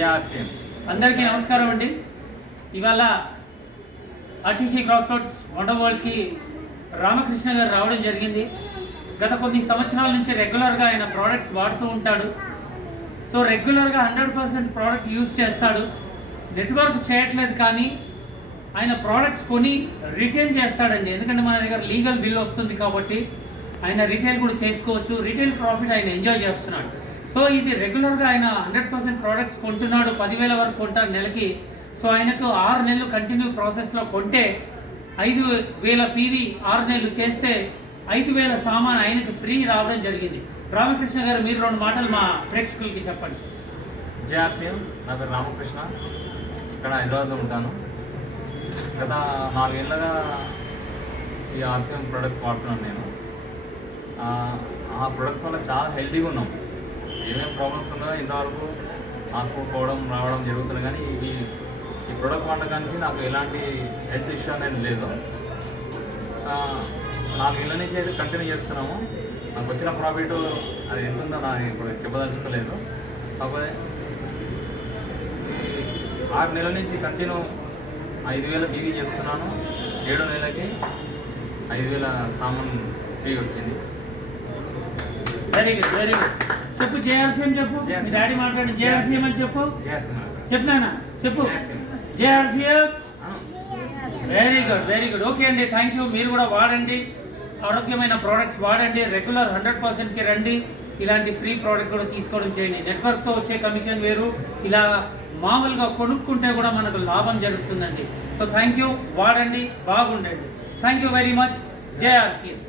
JRCM అందరికీ నమస్కారం అండి. ఇవాళ ఆర్టీసీ క్రాస్ రోడ్స్ వండర్వరల్డ్కి రామకృష్ణ గారు రావడం జరిగింది. గత కొన్ని సంవత్సరాల నుంచి రెగ్యులర్గా ఆయన ప్రోడక్ట్స్ వాడుతూ ఉంటాడు. సో రెగ్యులర్గా 100% ప్రోడక్ట్ యూజ్ చేస్తాడు. నెట్వర్క్ చేయట్లేదు, కానీ ఆయన ప్రోడక్ట్స్ కొని రిటైల్ చేస్తాడండి. ఎందుకంటే మన దగ్గర లీగల్ బిల్ వస్తుంది కాబట్టి ఆయన రిటైల్ కూడా చేసుకోవచ్చు. రిటైల్ ప్రాఫిట్ ఆయన ఎంజాయ్ చేస్తున్నాడు. సో ఇది రెగ్యులర్గా ఆయన 100% ప్రోడక్ట్స్ కొంటున్నాడు. 10,000 వరకు కొంటాడు నెలకి. సో ఆయనకు 6 నెలలు కంటిన్యూ ప్రాసెస్లో కొంటే 5,000 పీవీ 6 నెలలు చేస్తే 5,000 సామాన్ ఆయనకు ఫ్రీ రావడం జరిగింది. రామకృష్ణ గారు, మీరు 2 మాటలు మా ప్రేక్షకులకి చెప్పండి. జేఆర్సీఎం, నా పేరు రామకృష్ణ, ఇక్కడ హైదరాబాద్లో ఉంటాను. గత 4 ఏళ్ళగా ఈ ఆర్సీఎం ప్రొడక్ట్స్ వాడుతున్నాను నేను. ఆ ప్రొడక్ట్స్ వల్ల చాలా హెల్తీగా ఉన్నాం. ఏమేమి ప్రాబ్లమ్స్ ఉన్నాయో ఇంతవరకు హాస్పిటల్ పోవడం రావడం జరుగుతుంది, కానీ ఈ ప్రొడక్ట్స్ వాడడానికి నాకు ఎలాంటి హెల్త్ ఇష్యూ అనేది లేదు. 4 ఏళ్ళ నుంచి అయితే కంటిన్యూ చేస్తున్నాము. నాకు వచ్చిన ప్రాఫిట్ అది ఎంత ఉందో నాకు ఇప్పుడు చెప్పదలుచుకోలేదు. కాకపోతే ఈ 6 నెలల నుంచి కంటిన్యూ 5,000 పీవీ చేస్తున్నాను. 7 నెలలకి 5,000 సామాన్ ఫ్రీ వచ్చింది. Very good, very good. చెప్పు జేఆర్సీఎం చెప్పు. మీ డాడీ మాట్లాడి జేఆర్సీఎం అని చెప్పు. చెప్పినానా చెప్పు. JRCM. Very good, very good. Okay అండి, థ్యాంక్ యూ. మీరు కూడా వాడండి, ఆరోగ్యమైన ప్రోడక్ట్స్ వాడండి. రెగ్యులర్ 100%కి రండి. ఇలాంటి ఫ్రీ ప్రోడక్ట్ కూడా తీసుకోవడం చేయండి. నెట్వర్క్తో వచ్చే కమిషన్ వేరు, ఇలా మామూలుగా కొనుక్కుంటే కూడా మనకు లాభం జరుగుతుందండి. సో థ్యాంక్ యూ, వాడండి, బాగుండండి. Thank you very much. JRCM.